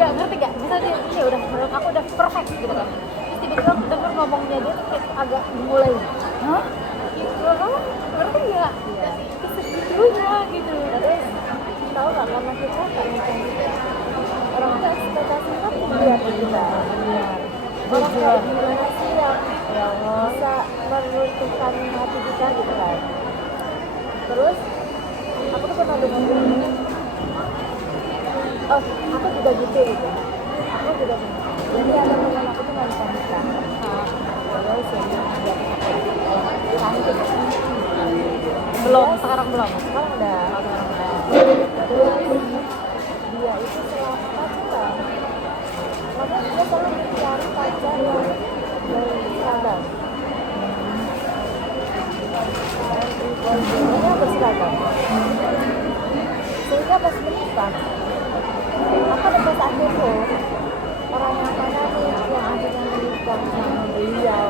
Gak ngerti gak? Misalnya dia ini udah menurut aku udah perfect gitu kan. Terus tiba-tiba aku denger ngomongnya dia tuh kayak agak mulai, hah? Gitu loh, ngerti gak? Iya. Segitunya gitu. Terus tahu nggak karena kita orang tua ekspektasi kan buat kita. Orang kayak gimana sih yang Ya Allah. bisa meruntuhkan hati kita gitu kan. Terus aku tuh pernah dengar aku juga gitu aku juga gitu. Jadi ada teman aku tuh nggak bisa nikah terus ya cantik Belum, sekarang belum. sekarang udah Sekarang udah. terus dia itu selama pacaran makanya dia selalu mencari pacar yang berseragam yang berseragam sehingga pas menikah apa ada pas akhir tuh orang yang mana nih yang akhirnya menikah sama beliau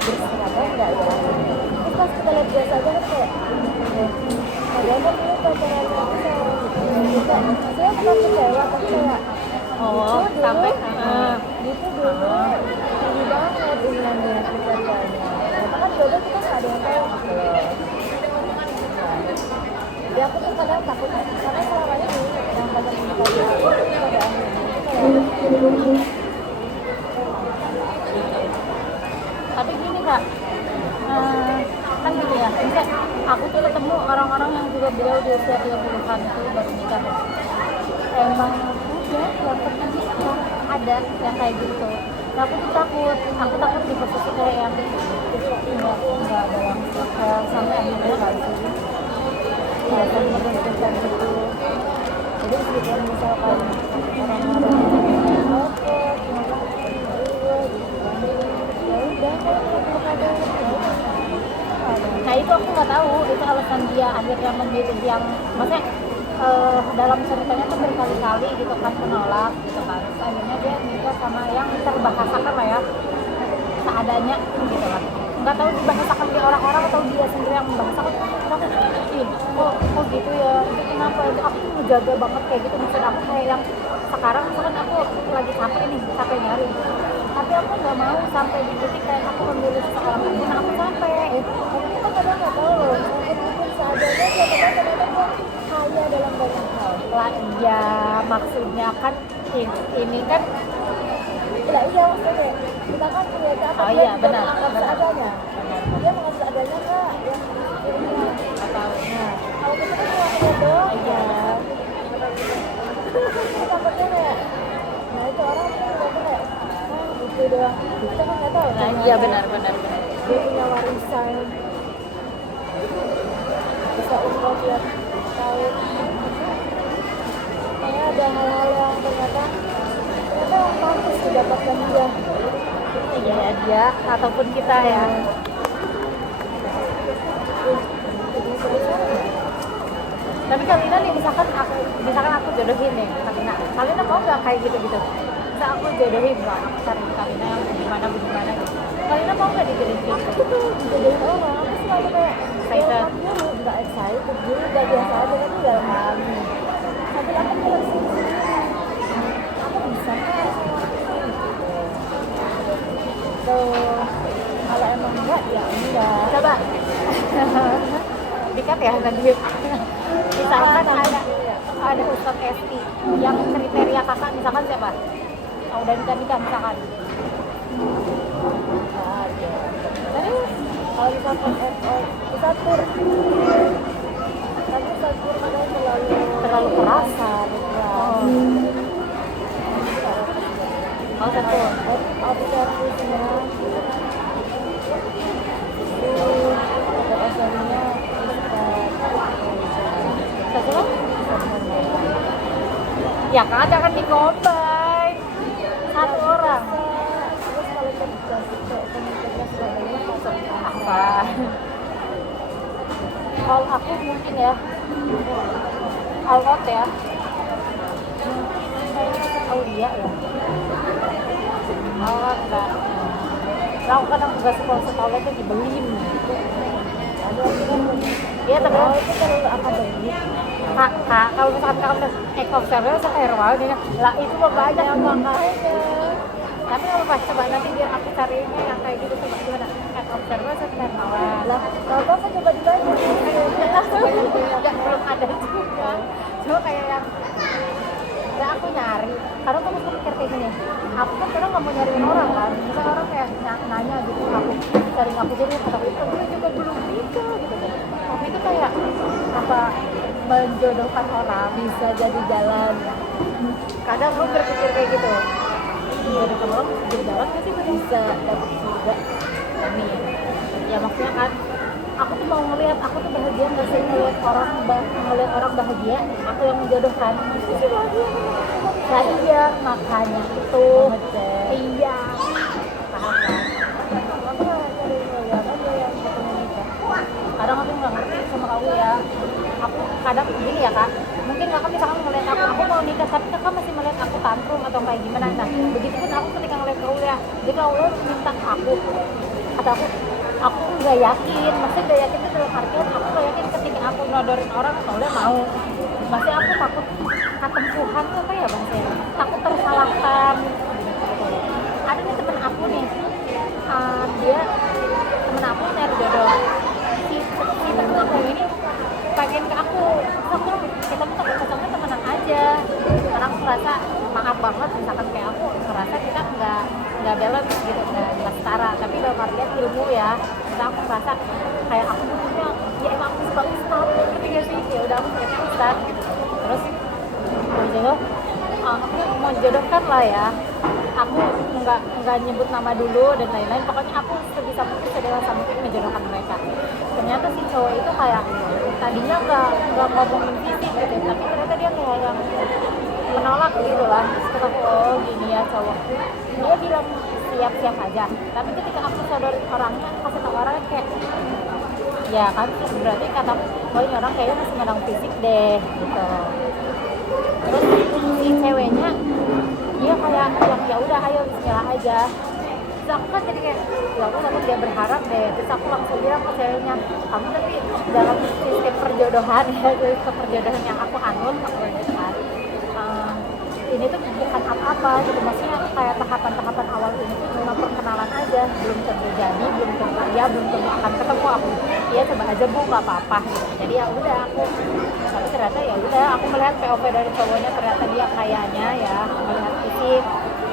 berseragam nggak ya terus pas kita lihat biasa aja kan kayak padahal kan dulu pacaran aku sama kita saya bukan kecewa tapi kayak Oh, sampai gitu dulu tinggi banget inginannya keluarganya ternyata kan jodoh kita nggak ada yang tahu gitu loh. Ya aku tuh kadang takut karena selama ini yang pacar menikah aku pada akhirnya itu kayak tapi gini kak, kan gitu ya, bisa aku tuh ketemu orang-orang yang juga beliau di usia 30-an itu baru nikah. Emang udah yang penting nikah, ada yang kayak gitu. Nah, aku tuh takut di posisi kayak yang enggak ada yang suka sampai akhirnya nggak sih. ya saling menentukan gitu jadi jika misalkan orang-orang oke cuma ya udah kalau ada Nah itu aku nggak tahu itu alasan dia akhirnya memilih yang maksudnya dalam ceritanya tuh berkali-kali gitu kan menolak gitu kan. Terus akhirnya dia nikah sama yang terbahasakan lah ya seadanya gitu lah. Nggak tahu dibahasakan di orang-orang atau dia sendiri yang membahasakan. Aku kok gitu ya, itu kenapa itu aku menjaga banget kayak gitu. Maksud aku kayak yang sekarang misalkan aku lagi capek nyari tapi aku nggak mau sampai di titik kayak aku memilih seseorang itu karena aku capek. tapi kita kadang nggak tahu loh mungkin seadanya dia ternyata dia kaya dalam banyak hal Lah iya maksudnya kan ini kan tidak iya maksudnya kita kan punya apa oh iya benar seadanya dia menganggap seadanya nggak yang atau nah kalau kita kan cuma lihat doang iya takutnya kayak nah itu orang tuh ngeliatnya kayak gitu doang kita kan nggak tahu nah iya benar dia punya warisan bisa umroh tiap tahun makanya ada hal-hal yang ternyata yang pantas didapatkan dia iya dia ataupun kita ya. Tapi Kalina nih misalkan aku jodohin nih Kalina mau nggak kayak gitu bisa aku jodohin nggak aku cari Kalina yang gimana gitu. Kalina mau nggak dijodohin gitu? aku tuh dijodohin orang aku selalu kayak Excited. dulu nggak excited dulu udah biasa aja tapi dalam hal ini sambil aku koleksi sendiri aku bisa nggak tuh kalau emang enggak ya enggak Coba dikat ya nanti misalkan ada Ustadz Esti yang kriteria kakak misalkan siapa? Oh, udah nikah misalkan nggak ada terus kalau misalkan kita tur tapi tur kadang terlalu keras. kasar Oh satu observasinya bahasanya satu lo? Ya kan jangan di-combine satu orang. terus kalau kerja sebagainya masuk Apa? Kalau aku mungkin ya all out ya. Kayaknya Aulia ya. All out enggak. Aku kadang juga suka toilet tuh dibeliin. ada Iya tapi Oh, itu terlalu akademik. kak kalau misalkan kamu udah observer saya kayak wow dia lah itu mah banyak Ya makanya. tapi kalau pas coba nanti biar aku carinya yang kayak gitu coba gimana observer saya termawan Lah, apa coba dibantu? enggak belum ada juga cuma kayak yang ya aku nyari karena aku mikir kayak gini aku kan kadang nggak mau nyariin orang kan misalnya orang kayak nanya gitu aku cari aku jadi kata itu gue juga belum bisa gitu kan tapi itu kayak apa menjodohkan orang Bisa jadi jalan. kadang lu berpikir kayak gitu menjodohkan orang jadi jalan nggak sih Bisa dapat surga. amin ya maksudnya kan aku tuh mau ngelihat aku tuh bahagia nggak sih ngelihat orang bahagia aku yang menjodohkan itu sih bahagia nah iya makanya itu iya paham kan Aku nggak cari ngeliat aja yang ketemu nikah. kadang aku nggak ngerti sama kamu ya aku kadang begini ya kak mungkin kakak misalkan ngeliat aku mau nikah tapi kakak masih melihat aku tantrum atau kayak gimana nah begitupun aku ketika ngeliat kau ya jadi kalau lo minta aku atau aku nggak yakin maksudnya nggak yakin itu dalam artian aku nggak yakin ketika aku nodorin orang atau dia mau maksudnya aku takut ketempuhan tuh apa ya bahasanya takut tersalahkan ada nih temen aku nih dia temen aku nyari jodoh si temen aku ini pengen ke aku terus aku kita tuh takut temenan aja karena aku merasa maaf banget misalkan kayak aku merasa kita nggak balance gitu nggak setara tapi dalam artian ilmu ya karena aku merasa kayak aku punya ya emang aku suka ustad ngerti gak sih ya udah aku punya ustad gitu terus mau jodoh aku mau jodohkan lah ya aku nggak nyebut nama dulu dan lain-lain pokoknya aku sebisa mungkin sedewasa mungkin menjodohkan mereka ternyata si cowok itu kayak tadinya nggak ngomongin fisik gitu tapi ternyata dia kayak yang menolak gitu lah terus aku oh gini ya cowok dia bilang siap aja tapi ketika aku sodorin orangnya aku kasih tau orangnya kayak ya kan berarti kata oh ini orang kayaknya masih menang fisik deh gitu terus si ceweknya dia kayak yang ya udah ayo bismillah aja terus aku kan jadi kayak ya aku takut dia berharap deh terus aku langsung bilang ke ceweknya kamu tapi dalam sistem perjodohan ya sistem perjodohan yang aku anut gitu kan ini tuh bukan apa-apa gitu maksudnya kayak tahapan-tahapan awal ini tuh cuma perkenalan aja belum tentu jadi belum tentu ya belum tentu akan ketemu aku ya coba aja bu nggak apa-apa gitu. Jadi ya udah aku tapi ternyata ya udah aku melihat POV dari cowoknya ternyata dia kayaknya ya melihat fisik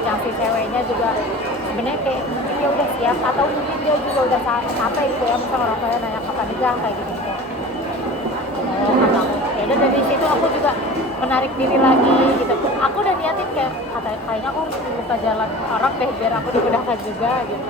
yang si ceweknya juga sebenarnya kayak mungkin dia udah siap atau mungkin dia juga udah capek gitu ya misalnya orang tuanya nanya kapan nikah kayak gitu oh kata aku ya udah dari situ aku juga menarik diri lagi gitu aku udah niatin kayak kayaknya aku harus membuka jalan orang deh biar aku dimudahkan juga gitu